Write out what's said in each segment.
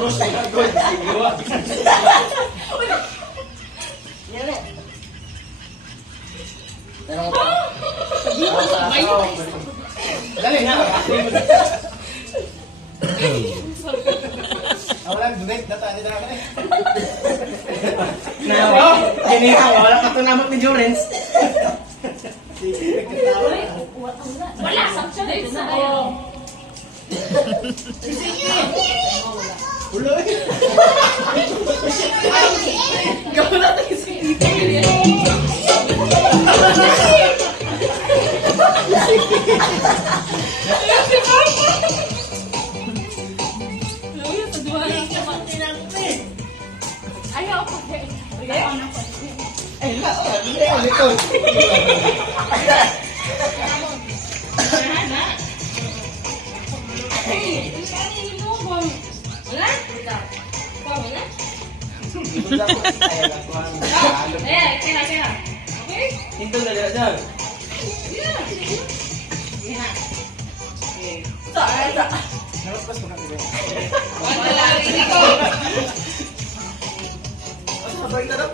Puro sa gold. Sigawa. Yan na. Dali na. Wala, donate na tayo na kami. Ganito, wala ka ito naman ni Jorens. Wala, saksa na ito na kayo. Ulo eh. Gawin natin kasi dito. Ayaw ko. Ay, ulit. Hinto na dyan. Nalapas mo kami. Sabay ka na.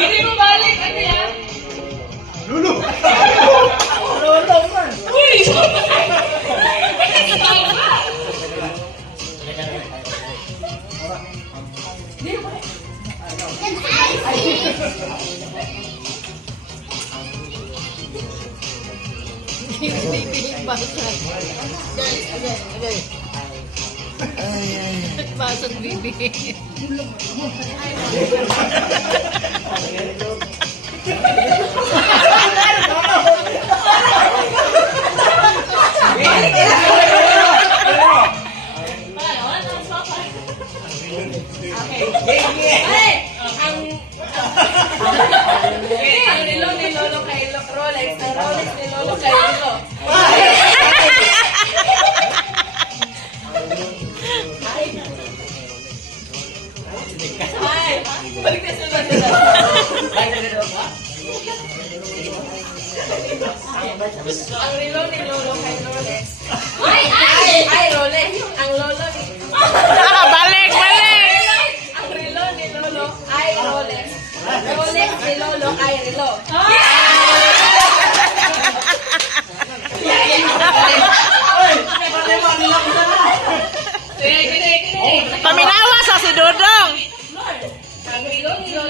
Hindi mo balik, ano yan? Lulu! Uy! Basag bibi. Ang relo ni Lolo kay Rolex, ang Rolex ni Lolo kay Relo. Ay, balik na sila sila. Ang relo ni Lolo kay Rolex. Ay, Rolex. Ang Lolo ni... Balik! Ang relo ni Lolo ay Rolex. Rolex ni Lolo ay relo. Paminawa sa si Dudong! Ang relo ni Lolo